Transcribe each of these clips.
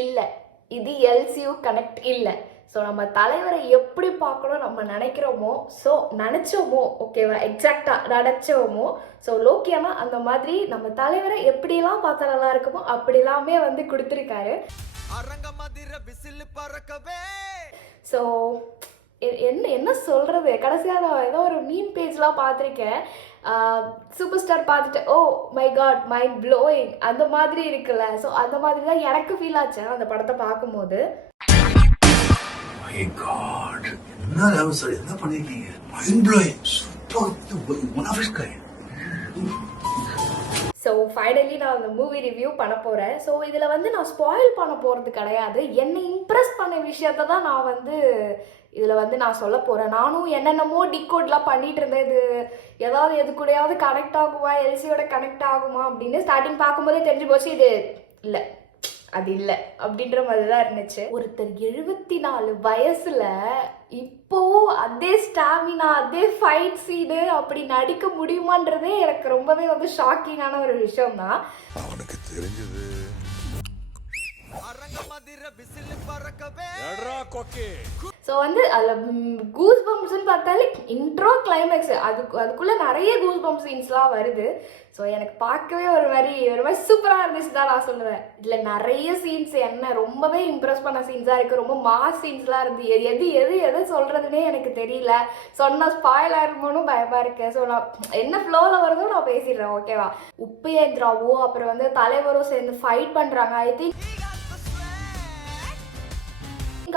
இல்லை, இது LCU connect இல்லை. ஸோ நம்ம தலைவரை எப்படி பார்க்கணும் நம்ம நினைக்கிறோமோ, ஸோ நினச்சோமோ, ஓகேவா, எக்ஸாக்டாக நினச்சோமோ, ஸோ லோக்கியானா அந்த மாதிரி நம்ம தலைவரை எப்படிலாம் பார்த்தா நல்லா இருக்குமோ அப்படிலாமே வந்து கொடுத்துருக்காரு. ஸோ என்ன என்ன சொல்கிறது, கடைசியாக நான் ஏதோ ஒரு மீம் பேஜ்லாம் பார்த்துருக்கேன். சூப்பர் ஸ்டார் பார்த்துட்டு oh my god mind blowing அந்த மாதிரி இருக்குல்ல. ஸோ அந்த மாதிரி தான் எனக்கு ஃபீல் ஆச்சு அந்த படத்தை பார்க்கும்போது. என்ன பண்ணிருக்கீங்க, mind blowing, super, one of its kind. So finally நான் அந்த மூவி ரிவ்யூ பண்ண போகிறேன். ஸோ இதில் வந்து நான் ஸ்பாயில் பண்ண போகிறது கிடையாது. என்னை இம்ப்ரெஸ் பண்ண விஷயத்த தான் நான் வந்து இதில் வந்து நான் சொல்ல போகிறேன். நானும் என்னென்னமோ டிகோட்லாம் பண்ணிகிட்டு இருந்தேன். இது ஏதாவது எது கூடயாவது கனெக்ட் ஆகுமா, எல்சியோட கனெக்ட் ஆகுமா அப்படின்னு ஸ்டார்டிங் பார்க்கும்போதே தெரிஞ்சு போச்சு இது இல்லை, அது இல்லை அப்படின்ற மாதிரி தான் இருந்துச்சு. ஒருத்தர் 74 வயசில் இப்போ அதே ஸ்டாமினா, அதே ஃபைட் சீனு அப்படி நடிக்க முடியுமான்றதே எனக்கு ரொம்பவே வந்து ஷாக்கிங்கான ஒரு விஷயம் தான். அவனுக்கு தெரிஞ்சது ஸோ வந்து அதில் கூஸ் பம்ப்ஸ்ன்னு பார்த்தாலே இன்ட்ரோ கிளைமேக்ஸ் அதுக்குள்ளே நிறைய கூஸ் பம்ப் சீன்ஸ்லாம் வருது. ஸோ எனக்கு பார்க்கவே ஒரு மாதிரி சூப்பராக இருந்துச்சு தான் நான் சொல்லுவேன். இதில் நிறைய சீன்ஸ் என்ன ரொம்பவே இம்ப்ரெஸ் பண்ண சீன்ஸாக இருக்குது. ரொம்ப மாஸ் சீன்ஸ்லாம் இருந்து எது சொல்கிறதுனே எனக்கு தெரியல. சொன்னால் ஸ்பாயில் ஆகிருமோன்னு பயமாக இருக்கேன். ஸோ நான் என்ன ஃப்ளோவில் வருதோ நான் பேசிடுறேன், ஓகேவா. உப்பேந்திராவோ அப்புறம் வந்து தலைவரும் சேர்ந்து ஃபைட் பண்ணுறாங்க. ஐ திங்க்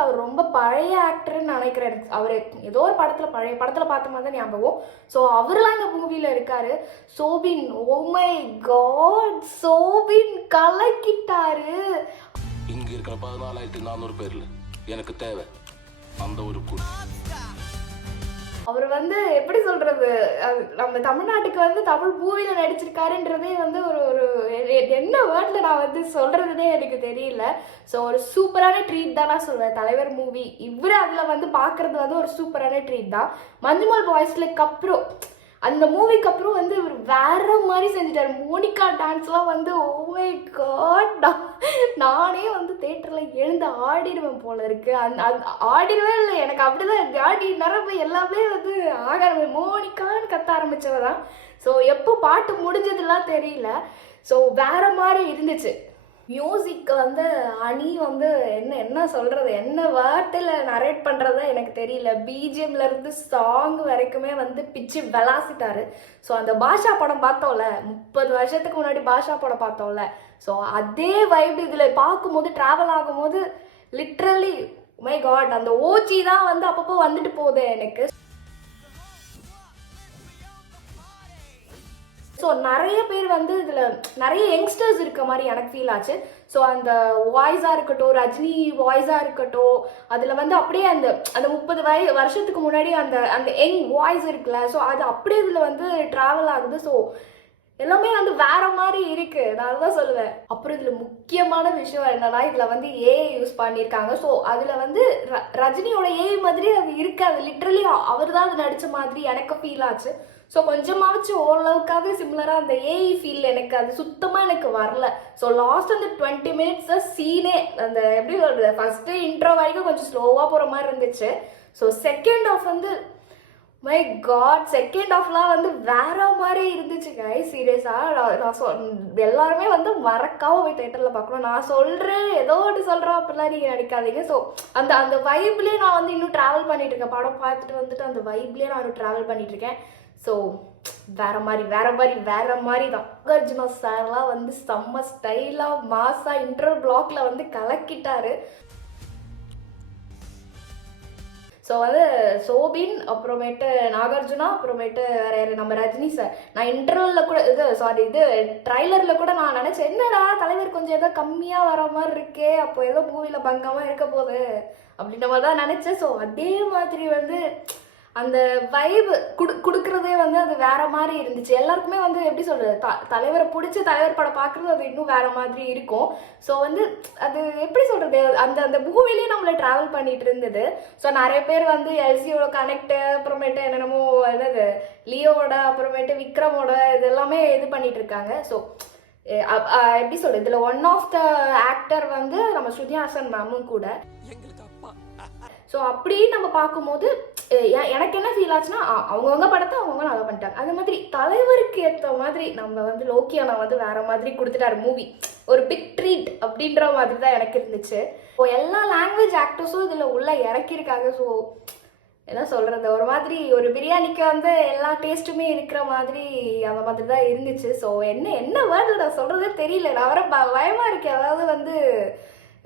அவர் ரொம்ப பழைய ஆக்டர்ன்னு நினைக்கிறேன். அவர் ஏதோ ஒரு பழைய படத்தில் பார்த்த மாதிரி தான் ஞாபகம். ஸோ அவரெல்லாம் இந்த மூவியில் இருக்காரு. Soubin, oh my god, Soubin கலக்கிட்டாரு. இங்க இருக்கிற 14,400 பேர்ல எனக்கு தேவை அந்த ஒரு கூட்டம். அவர் வந்து எப்படி சொல்கிறது, நம்ம தமிழ்நாட்டுக்கு வந்து தமிழ் மூவியில் நடிச்சிருக்காருன்றதே வந்து ஒரு என்ன வேர்டில் நான் வந்து சொல்கிறதுனே எனக்கு தெரியல. ஸோ ஒரு சூப்பரான ட்ரீட் தான் நான் சொல்வேன் தலைவர் மூவி. இவர் அதில் வந்து பார்க்குறது வந்து ஒரு சூப்பரான ட்ரீட் தான். மஞ்சுமல் பாய்ஸ்க்கு அப்புறம் அந்த மூவிக்கு அப்புறம் வந்து இவர் வேற மாதிரி செஞ்சுட்டார். மோனிகா டான்ஸ்லாம் வந்து ஓ காட், நானே வந்து தேட்டரில் எழுந்து ஆடிடுவேன் போல இருக்கு. ஆடிடவே இல்லை, எனக்கு அப்படிதான் ஆடி நரம்பு எல்லாமே வந்து மோனிகான்னு கத்த ஆரம்பிச்சவ தான். ஸோ எப்போ பாட்டு முடிஞ்சதுலாம் தெரியல. ஸோ வேற மாதிரி இருந்துச்சு. மியூசிக் வந்து அணி வந்து என்ன சொல்கிறது, என்ன வார்த்தையில் நரேட் பண்ணுறதா எனக்கு தெரியல. பிஜிஎம்லேருந்து சாங் வரைக்குமே வந்து பிச்சு விளாசிட்டாரு. ஸோ அந்த பாஷா படம் பார்த்தோம்ல, 30 வருஷத்துக்கு முன்னாடி பாஷா படம் பார்த்தோம்ல, ஸோ அதே வைப் இதில் பார்க்கும்போது ட்ராவல் ஆகும்போது லிட்ரலி மை காட், அந்த ஓச்சி தான் வந்து அப்பப்போ வந்துட்டு போகுது எனக்கு. ஸோ நிறைய பேர் வந்து இதில் நிறைய யங்ஸ்டர்ஸ் இருக்க மாதிரி எனக்கு ஃபீல் ஆச்சு. ஸோ அந்த வாய்ஸாக இருக்கட்டும், ரஜினி வாய்ஸாக இருக்கட்டும், அதில் வந்து அப்படியே அந்த 30 வருஷத்துக்கு முன்னாடி அந்த யங் வாய்ஸ் இருக்குல்ல, ஸோ அது அப்படியே இதில் வந்து ட்ராவல் ஆகுது. ஸோ எல்லாமே வந்து வேற மாதிரி இருக்கு, நான் அதுதான் சொல்லுவேன். அப்புறம் இதில் முக்கியமான விஷயம் என்னன்னா, இதில் வந்து ஏஐ யூஸ் பண்ணியிருக்காங்க. ஸோ அதில் வந்து ரஜினியோட ஏஐ மாதிரி அது இருக்கு. அது லிட்ரலி அவர் தான் அது நடித்த மாதிரி எனக்கு ஃபீல் ஆச்சு. ஸோ கொஞ்சமாச்சு ஓரளவுக்காக சிமிலராக அந்த ஏஐ ஃபீல் எனக்கு அது சுத்தமாக எனக்கு வரல. ஸோ லாஸ்ட் அந்த 20 மினிட்ஸ் சீனே அந்த எப்படி சொல்கிறது, ஃபஸ்ட்டு இன்ட்ரோ வரைக்கும் கொஞ்சம் ஸ்லோவாக போகிற மாதிரி இருந்துச்சு. ஸோ செகண்ட் ஆஃப் வந்து மை காட், செகண்ட் ஆஃப்லாம் வந்து வேற மாதிரி இருந்துச்சு கை. சீரியஸாக நான் எல்லாருமே வந்து மறக்காம போய் தேட்டரில் பார்க்கணும். நான் சொல்கிறேன் ஏதோ ஒன்று சொல்கிறேன் அப்படிலாம் நீங்கள் நினைக்காதீங்க. ஸோ அந்த வைப்லேயே நான் வந்து இன்னும் ட்ராவல் பண்ணிட்டு இருக்கேன். படம் பார்த்துட்டு வந்துட்டு அந்த வைப்லேயே நான் இன்னும் ட்ராவல் பண்ணிட்டு இருக்கேன். ஸோ வேற மாதிரி தான். நாகார்ஜுனா சார்லாம் வந்து செம்ம ஸ்டைலாக மாஸாக இன்டர்வல் பிளாக்ல வந்து கலக்கிட்டாரு. ஸோ வந்து சோபின், அப்புறமேட்டு நாகார்ஜுனா, அப்புறமேட்டு வேற யாரு நம்ம ரஜினி சார். நான் இன்டர்வலில் கூட ட்ரைலரில் கூட நான் நினச்சேன் என்னடா தலைவர் கொஞ்சம் ஏதோ கம்மியாக வர மாதிரி இருக்கே, அப்போ ஏதோ மூவியில் பங்கமாக இருக்க போகுது அப்படின்ற மாதிரி தான் நினச்சேன். ஸோ அதே மாதிரி வந்து அந்த வைப் கொடுக்குறதே வந்து அது வேற மாதிரி இருந்துச்சு. எல்லாருக்குமே வந்து எப்படி சொல்கிறது, தலைவரை பிடிச்ச தலைவர் படம் பார்க்குறது அது இன்னும் வேற மாதிரி இருக்கும். ஸோ வந்து அது எப்படி சொல்கிறது, அந்த மூவிலேயே நம்மளை ட்ராவல் பண்ணிட்டு இருந்தது. ஸோ நிறைய பேர் வந்து எல்சியோட கனெக்ட், அப்புறமேட்டு என்னென்னமோ என்னது லியோவோட, அப்புறமேட்டு விக்ரமோட இது எல்லாமே இது பண்ணிட்டு இருக்காங்க. ஸோ எப்படி சொல்கிறது, இதில் ஒன் ஆஃப் த ஆக்டர் வந்து நம்ம ஸ்ருதி ஹாசன் மேமும் கூட. ஸோ அப்படி நம்ம பார்க்கும்போது எனக்கு என்ன ஃபீல் ஆச்சுன்னா, அவங்கவுங்க படத்தை அவங்கவுங்க நல்லா பண்ணிட்டாங்க. அது மாதிரி தலைவருக்கு ஏற்ற மாதிரி நம்ம வந்து லோக்கி அண்ணா வந்து வேற மாதிரி கொடுத்துட்டாரு மூவி, ஒரு பிக் ட்ரீட் அப்படின்ற மாதிரி தான் எனக்கு இருந்துச்சு. ஸோ எல்லா லாங்குவேஜ் ஆக்டர்ஸும் இதில் உள்ள இறக்கியிருக்காங்க. ஸோ என்ன சொல்கிறது, ஒரு மாதிரி ஒரு பிரியாணிக்கு வந்து எல்லா டேஸ்ட்டுமே இருக்கிற மாதிரி அந்த மாதிரி தான் இருந்துச்சு. ஸோ என்ன வேர்டு நான் சொல்கிறதே தெரியல, நான் வர பயமாக இருக்கேன். அதாவது வந்து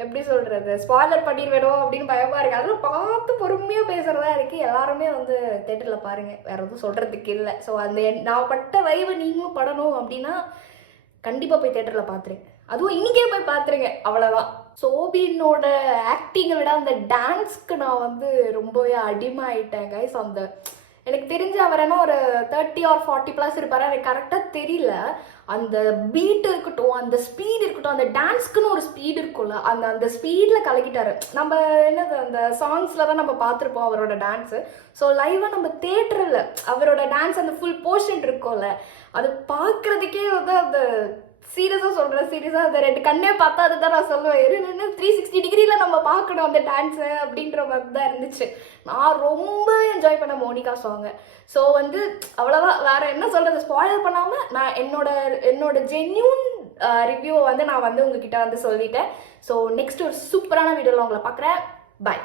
எப்படி சொல்கிறது, ஸ்பாய்லர் பண்ணிடுவேணும் அப்படின்னு பயமாக இருக்குது. அதெல்லாம் பார்த்து பொறுமையாக பேசுகிறதா இருக்குது. எல்லாருமே வந்து தேட்டரில் பாருங்கள், வேறு எதுவும் சொல்கிறதுக்கு இல்லை. ஸோ அந்த நான் பட்ட வைவை நீங்களும் படணும் அப்படின்னா கண்டிப்பாக போய் தேட்டரில் பார்த்துருங்க, அதுவும் இன்றைக்கே போய் பார்த்துருங்க, அவ்வளோதான். சோபினோட ஆக்டிங்கை விட அந்த டான்ஸ்க்கு நான் வந்து ரொம்பவே அடிமை ஆகிட்டேன் கைஸ். அந்த எனக்கு தெரிஞ்ச அவர் என்ன ஒரு 30 or 40+ இருப்பார், எனக்கு கரெக்டாக தெரியல. அந்த பீட் இருக்கட்டும், அந்த ஸ்பீட் இருக்கட்டும், அந்த டான்ஸ்க்குன்னு ஒரு ஸ்பீட் இருக்கும்ல, அந்த ஸ்பீடில் கலக்கிட்டாரு. நம்ம என்னது அந்த சாங்ஸில் தான் நம்ம பார்த்துருப்போம் அவரோட டான்ஸு. ஸோ லைவாக நம்ம தேட்டரில் அவரோட டான்ஸ் அந்த ஃபுல் போர்ஷன் இருக்கும்ல, அது பார்க்குறதுக்கே வந்து அந்த சீரியஸாக சொல்கிறேன், சீரியஸாக அந்த 2 கண்ணே பார்த்தா அதுதான் நான் சொல்லுவேன். 360 டிகிரியில் நம்ம பார்க்கணும் அந்த டான்ஸை அப்படின்ற மாதிரி தான் இருந்துச்சு. நான் ரொம்ப என்ஜாய் பண்ண மோனிகா சாங்கை. ஸோ வந்து அவ்வளோதான், வேறு என்ன சொல்கிறது, ஸ்பாய்லர் பண்ணாமல் நான் என்னோட ஜென்யூன் ரிவ்யூவை வந்து நான் வந்து உங்ககிட்ட வந்து சொல்லிட்டேன். ஸோ நெக்ஸ்ட் ஒரு சூப்பரான வீடியோவில் உங்களை பார்க்குறேன். பாய்.